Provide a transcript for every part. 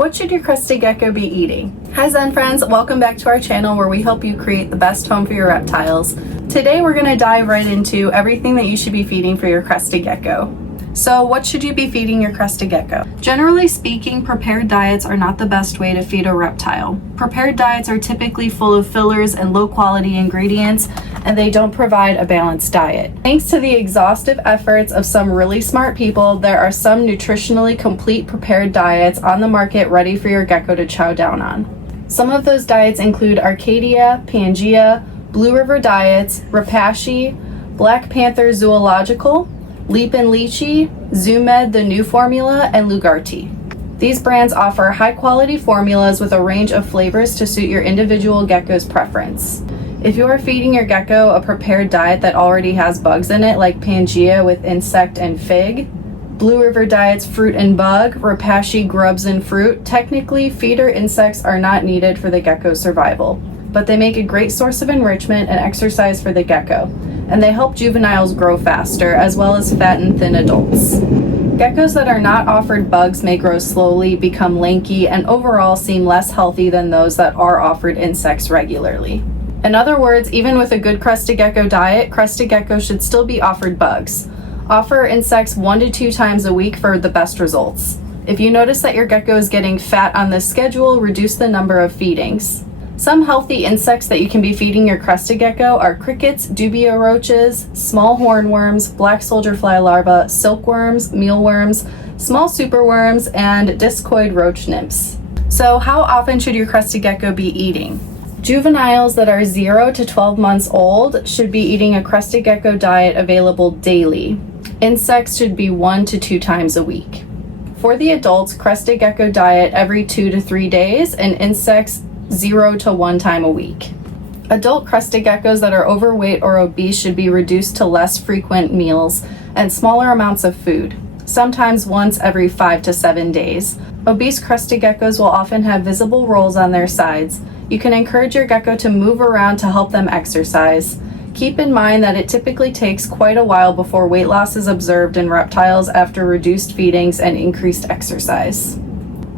What should your crested gecko be eating? Hi Zen friends, welcome back to our channel where we help you create the best home for your reptiles. Today we're going to dive right into everything that you should be feeding for your crested gecko. So what should you be feeding your crested gecko? Generally speaking, prepared diets are not the best way to feed a reptile. Prepared diets are typically full of fillers and low quality ingredients, and they don't provide a balanced diet. Thanks to the exhaustive efforts of some really smart people, there are some nutritionally complete prepared diets on the market ready for your gecko to chow down on. Some of those diets include Arcadia, Pangea, Blue River Diets, Repashy, Black Panther Zoological, Leap and Leachy, Zoomed the New Formula, and Lugarty. These brands offer high-quality formulas with a range of flavors to suit your individual gecko's preference. If you are feeding your gecko a prepared diet that already has bugs in it, like Pangea with insect and fig, Blue River Diet's fruit and bug, Repashy grubs and fruit, technically feeder insects are not needed for the gecko's survival, but they make a great source of enrichment and exercise for the gecko, and they help juveniles grow faster, as well as fat and thin adults. Geckos that are not offered bugs may grow slowly, become lanky, and overall seem less healthy than those that are offered insects regularly. In other words, even with a good crested gecko diet, crested geckos should still be offered bugs. Offer insects 1 to 2 times a week for the best results. If you notice that your gecko is getting fat on this schedule, reduce the number of feedings. Some healthy insects that you can be feeding your crested gecko are crickets, dubia roaches, small hornworms, black soldier fly larvae, silkworms, mealworms, small superworms, and discoid roach nymphs. So how often should your crested gecko be eating? Juveniles that are 0 to 12 months old should be eating a crested gecko diet available daily. Insects should be 1 to 2 times a week. For the adults, crested gecko diet every 2 to 3 days, and insects 0 to 1 time a week. Adult crested geckos that are overweight or obese should be reduced to less frequent meals and smaller amounts of food, sometimes once every 5 to 7 days. Obese crested geckos will often have visible rolls on their sides. You can encourage your gecko to move around to help them exercise. Keep in mind that it typically takes quite a while before weight loss is observed in reptiles after reduced feedings and increased exercise.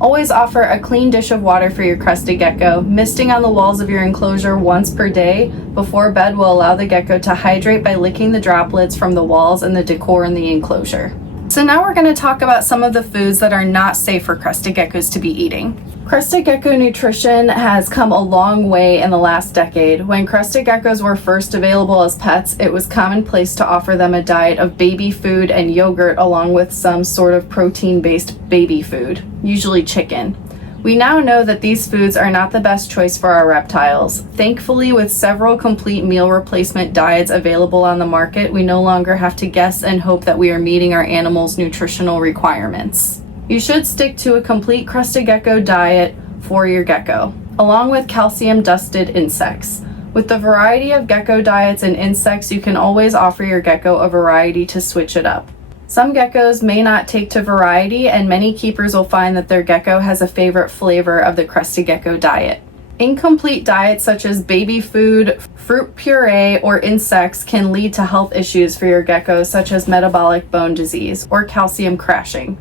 Always offer a clean dish of water for your crested gecko. Misting on the walls of your enclosure once per day before bed will allow the gecko to hydrate by licking the droplets from the walls and the decor in the enclosure. So now we're going to talk about some of the foods that are not safe for crested geckos to be eating. Crested gecko nutrition has come a long way in the last decade. When crested geckos were first available as pets, it was commonplace to offer them a diet of baby food and yogurt along with some sort of protein-based baby food, usually chicken. We now know that these foods are not the best choice for our reptiles. Thankfully, with several complete meal replacement diets available on the market, we no longer have to guess and hope that we are meeting our animals' nutritional requirements. You should stick to a complete crested gecko diet for your gecko, along with calcium-dusted insects. With the variety of gecko diets and insects, you can always offer your gecko a variety to switch it up. Some geckos may not take to variety, and many keepers will find that their gecko has a favorite flavor of the crested gecko diet. Incomplete diets such as baby food, fruit puree, or insects can lead to health issues for your gecko, such as metabolic bone disease or calcium crashing.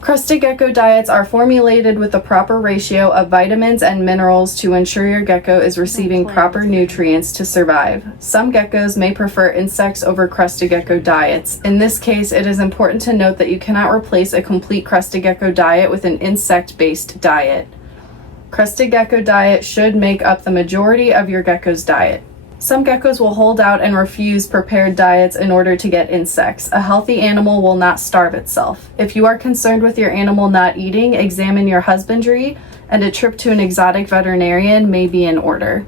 Crested gecko diets are formulated with the proper ratio of vitamins and minerals to ensure your gecko is receiving proper nutrients to survive. Some geckos may prefer insects over crested gecko diets. In this case, it is important to note that you cannot replace a complete crested gecko diet with an insect-based diet. Crested gecko diet should make up the majority of your gecko's diet. Some geckos will hold out and refuse prepared diets in order to get insects. A healthy animal will not starve itself. If you are concerned with your animal not eating, examine your husbandry, and a trip to an exotic veterinarian may be in order.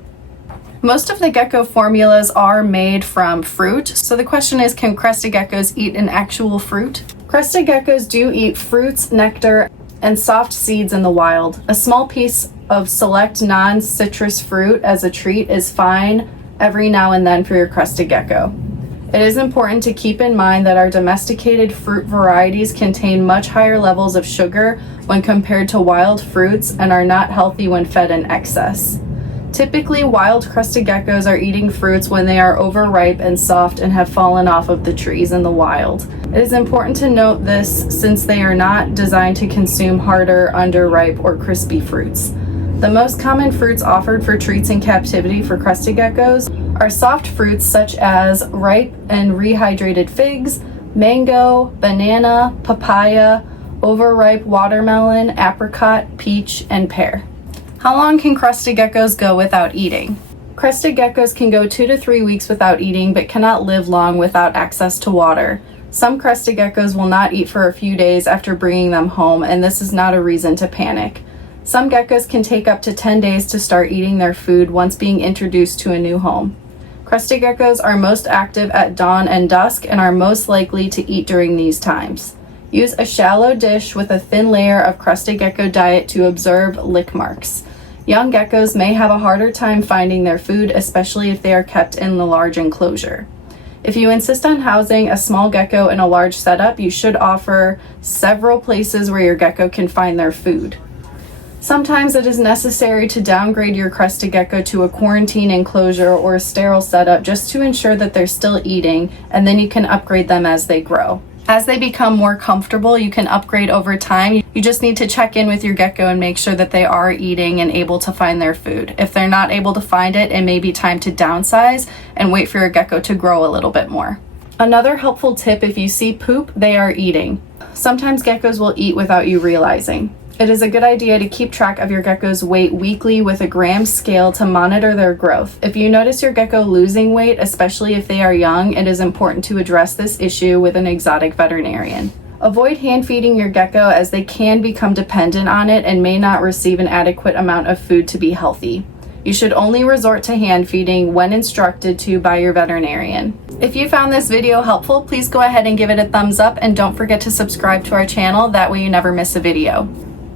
Most of the gecko formulas are made from fruit, so the question is, can crested geckos eat an actual fruit? Crested geckos do eat fruits, nectar, and soft seeds in the wild. A small piece of select non-citrus fruit as a treat is fine every now and then for your crested gecko. It is important to keep in mind that our domesticated fruit varieties contain much higher levels of sugar when compared to wild fruits and are not healthy when fed in excess. Typically, wild crested geckos are eating fruits when they are overripe and soft and have fallen off of the trees in the wild. It is important to note this since they are not designed to consume harder, underripe, or crispy fruits. The most common fruits offered for treats in captivity for crested geckos are soft fruits such as ripe and rehydrated figs, mango, banana, papaya, overripe watermelon, apricot, peach, and pear. How long can crested geckos go without eating? Crested geckos can go 2 to 3 weeks without eating but cannot live long without access to water. Some crested geckos will not eat for a few days after bringing them home, and this is not a reason to panic. Some geckos can take up to 10 days to start eating their food once being introduced to a new home. Crested geckos are most active at dawn and dusk and are most likely to eat during these times. Use a shallow dish with a thin layer of crested gecko diet to observe lick marks. Young geckos may have a harder time finding their food, especially if they are kept in the large enclosure. If you insist on housing a small gecko in a large setup, you should offer several places where your gecko can find their food. Sometimes it is necessary to downgrade your crested gecko to a quarantine enclosure or a sterile setup just to ensure that they're still eating, and then you can upgrade them as they grow. As they become more comfortable, you can upgrade over time. You just need to check in with your gecko and make sure that they are eating and able to find their food. If they're not able to find it, it may be time to downsize and wait for your gecko to grow a little bit more. Another helpful tip: if you see poop, they are eating. Sometimes geckos will eat without you realizing. It is a good idea to keep track of your gecko's weight weekly with a gram scale to monitor their growth. If you notice your gecko losing weight, especially if they are young, it is important to address this issue with an exotic veterinarian. Avoid hand feeding your gecko as they can become dependent on it and may not receive an adequate amount of food to be healthy. You should only resort to hand feeding when instructed to by your veterinarian. If you found this video helpful, please go ahead and give it a thumbs up, and don't forget to subscribe to our channel, that way you never miss a video.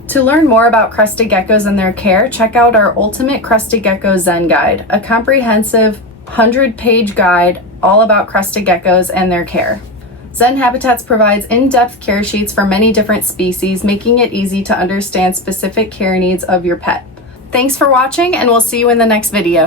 To learn more about crested geckos and their care, check out our Ultimate Crested Gecko Zen Guide, a comprehensive 100-page guide all about crested geckos and their care. Zen Habitats provides in-depth care sheets for many different species, making it easy to understand specific care needs of your pet. Thanks for watching, and we'll see you in the next video.